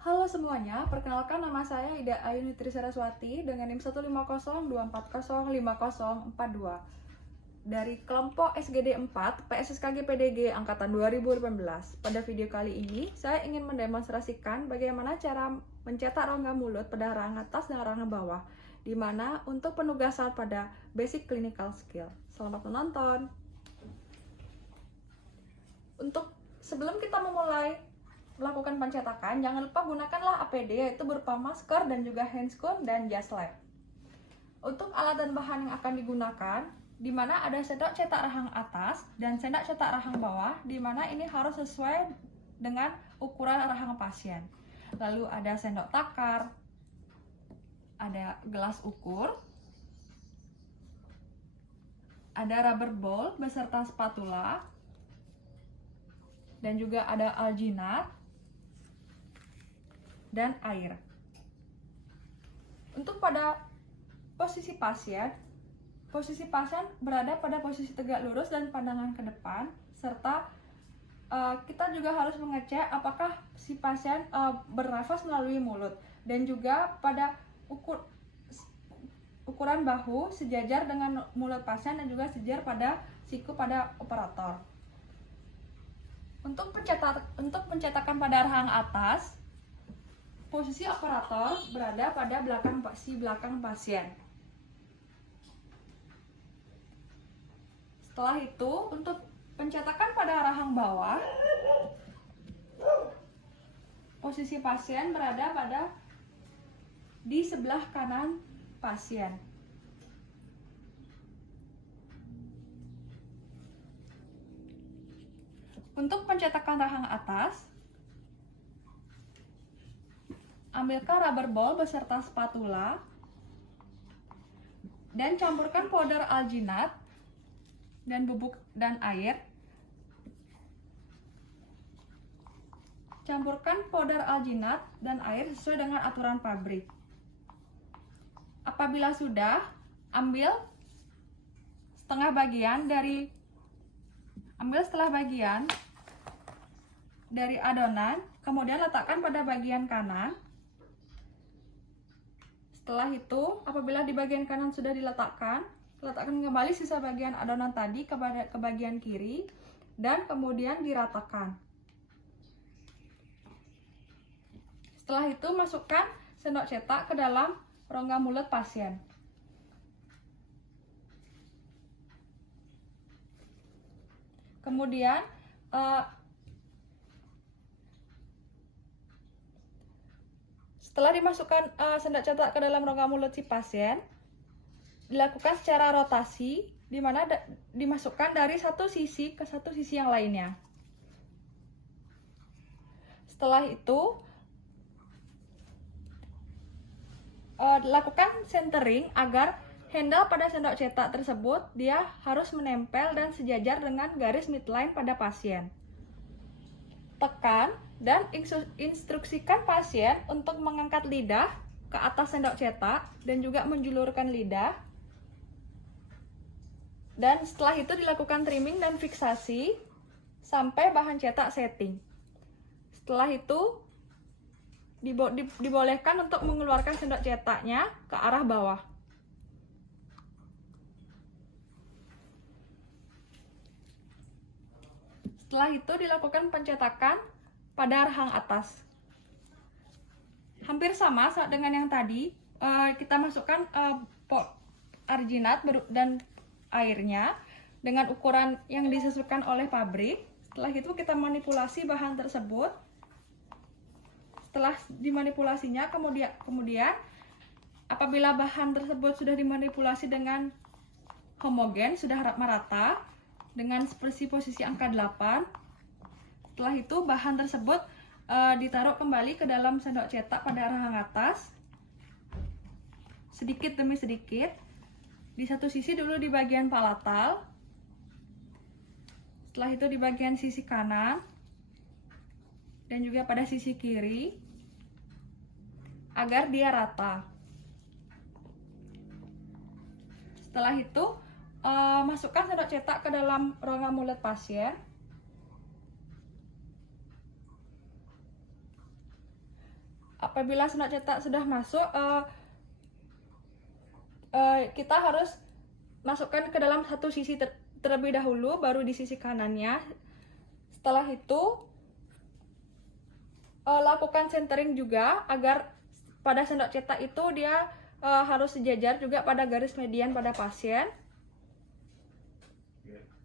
Halo semuanya, perkenalkan nama saya Ida Ayu Nitri Saraswati dengan NIM 15024050042 dari kelompok SGD 4 PSSKG PDG angkatan 2018. Pada video kali ini, saya ingin mendemonstrasikan bagaimana cara mencetak rongga mulut pada rahang atas dan rahang bawah, di mana untuk penugasan pada basic clinical skill. Selamat menonton. Untuk sebelum kita memulai melakukan pencetakan, jangan lupa gunakanlah APD, yaitu berupa masker dan juga handscoon dan jas lab. Untuk alat dan bahan yang akan digunakan, di mana ada sendok cetak rahang atas dan sendok cetak rahang bawah, di mana ini harus sesuai dengan ukuran rahang pasien. Lalu ada sendok takar, ada gelas ukur, ada rubber ball beserta spatula, dan juga ada alginat dan air. Untuk pada posisi pasien berada pada posisi tegak lurus dan pandangan ke depan, serta kita juga harus mengecek apakah si pasien bernafas melalui mulut, dan juga pada ukuran bahu sejajar dengan mulut pasien dan juga sejajar pada siku pada operator. Untuk pencetakan pada rahang atas, posisi operator berada pada belakang pasien. Setelah itu, untuk pencetakan pada rahang bawah, posisi pasien berada di sebelah kanan pasien. Untuk pencetakan rahang atas, ambilkan rubber ball beserta spatula dan campurkan powder alginat dan bubuk dan air. Campurkan powder alginat dan air sesuai dengan aturan pabrik. Apabila sudah, ambil setengah bagian dari adonan, kemudian letakkan pada bagian kanan. Setelah itu, apabila di bagian kanan sudah letakkan kembali sisa bagian adonan tadi ke bagian kiri, dan kemudian diratakan. Setelah itu, masukkan sendok cetak ke dalam rongga mulut pasien. Kemudian setelah dimasukkan sendok cetak ke dalam rongga mulut si pasien, dilakukan secara rotasi, di mana dimasukkan dari satu sisi ke satu sisi yang lainnya. Setelah itu, lakukan centering agar handle pada sendok cetak tersebut dia harus menempel dan sejajar dengan garis midline pada pasien. Tekan dan instruksikan pasien untuk mengangkat lidah ke atas sendok cetak dan juga menjulurkan lidah. Dan setelah itu dilakukan trimming dan fiksasi sampai bahan cetak setting. Setelah itu dibolehkan untuk mengeluarkan sendok cetaknya ke arah bawah. Setelah itu dilakukan pencetakan pada rahang atas. Hampir sama dengan yang tadi, kita masukkan alginat dan airnya dengan ukuran yang disesuaikan oleh pabrik. Setelah itu kita manipulasi bahan tersebut. Setelah dimanipulasinya, kemudian apabila bahan tersebut sudah dimanipulasi dengan homogen, sudah merata dengan posisi angka 8, setelah itu bahan tersebut ditaruh kembali ke dalam sendok cetak pada rahang atas, sedikit demi sedikit. Di satu sisi dulu di bagian palatal, setelah itu di bagian sisi kanan, dan juga pada sisi kiri, agar dia rata. Setelah itu, masukkan sendok cetak ke dalam rongga mulut pasien. apabila sendok cetak sudah masuk, kita harus masukkan ke dalam satu sisi terlebih dahulu, baru di sisi kanannya. Setelah itu lakukan centering juga agar pada sendok cetak itu dia harus sejajar juga pada garis median pada pasien.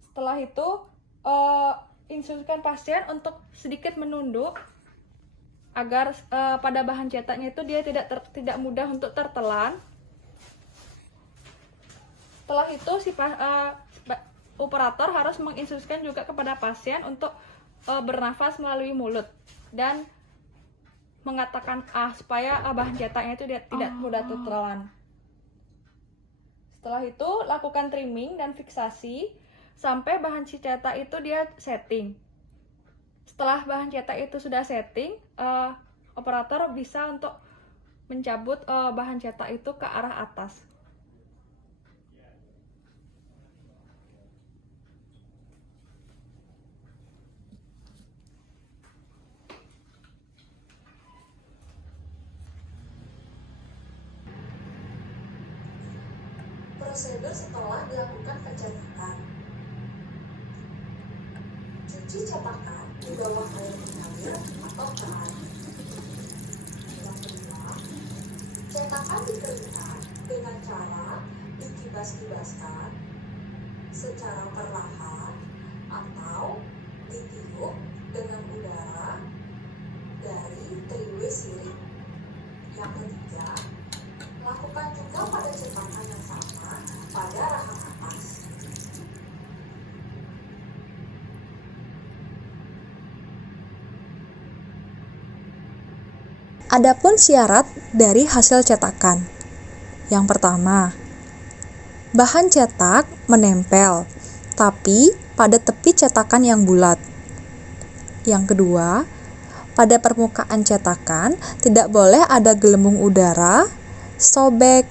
Setelah itu instruksikan pasien untuk sedikit menunduk agar pada bahan cetaknya itu dia tidak mudah untuk tertelan. Setelah itu operator harus menginstruksikan juga kepada pasien untuk bernafas melalui mulut dan mengatakan supaya bahan cetaknya itu tidak mudah tertelan. Setelah itu lakukan trimming dan fiksasi sampai bahan cetak itu dia setting. Setelah bahan cetak itu sudah setting, operator bisa untuk mencabut bahan cetak itu ke arah atas. Prosedur setelah dilakukan pencetakan. Cuci cetakan di bawah air mengalir atau keran. Yang kedua, cetakan dikeringkan dengan cara dikibas-kibaskan secara perlahan atau ditiup dengan udara dari triway sirip. Yang ketiga, lakukan juga pada cetakan yang sama pada rahang atas. Adapun syarat dari hasil cetakan. Yang pertama, bahan cetak menempel, tapi pada tepi cetakan yang bulat. Yang kedua, pada permukaan cetakan tidak boleh ada gelembung udara, sobek,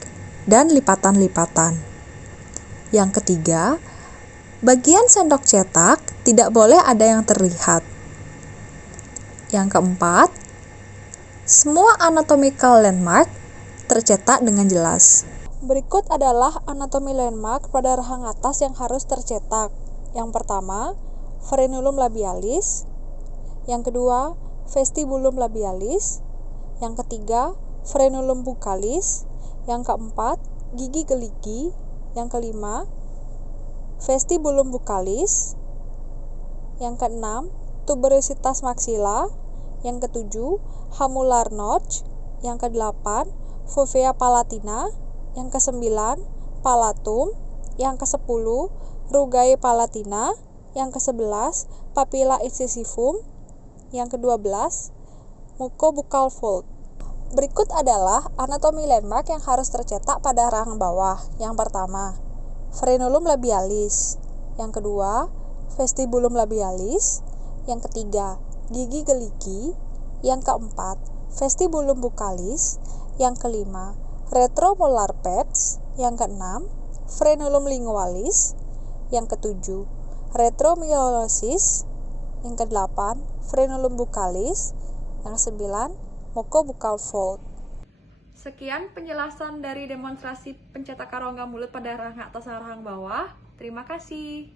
dan lipatan-lipatan. Yang ketiga, bagian sendok cetak tidak boleh ada yang terlihat. Yang keempat, semua anatomical landmark tercetak dengan jelas. Berikut adalah anatomi landmark pada rahang atas yang harus tercetak. Yang pertama, frenulum labialis. Yang kedua, vestibulum labialis. Yang ketiga, frenulum buccalis. Yang keempat, gigi geligi. Yang kelima, vestibulum buccalis. Yang keenam, tuberositas maxilla. Yang ketujuh, hamular notch. Yang kedelapan, fovea palatina. Yang kesembilan, palatum. Yang kesepuluh, rugae palatina. Yang kesebelas, papilla incisivum. Yang kedua-belas, mucobuccal fold. Berikut adalah anatomi landmark yang harus tercetak pada rahang bawah. Yang pertama, frenulum labialis. Yang kedua, vestibulum labialis. Yang ketiga, gigi geligi. Yang keempat, vestibulum buccalis. Yang kelima, retromolar peds. Yang keenam, frenulum lingualis. Yang ketujuh, retromyolosis. Yang kedelapan, frenulum buccalis. Yang kesembilan, mucobuccal fold. Sekian penjelasan dari demonstrasi pencetakan rongga mulut pada rahang atas dan rahang bawah. Terima kasih.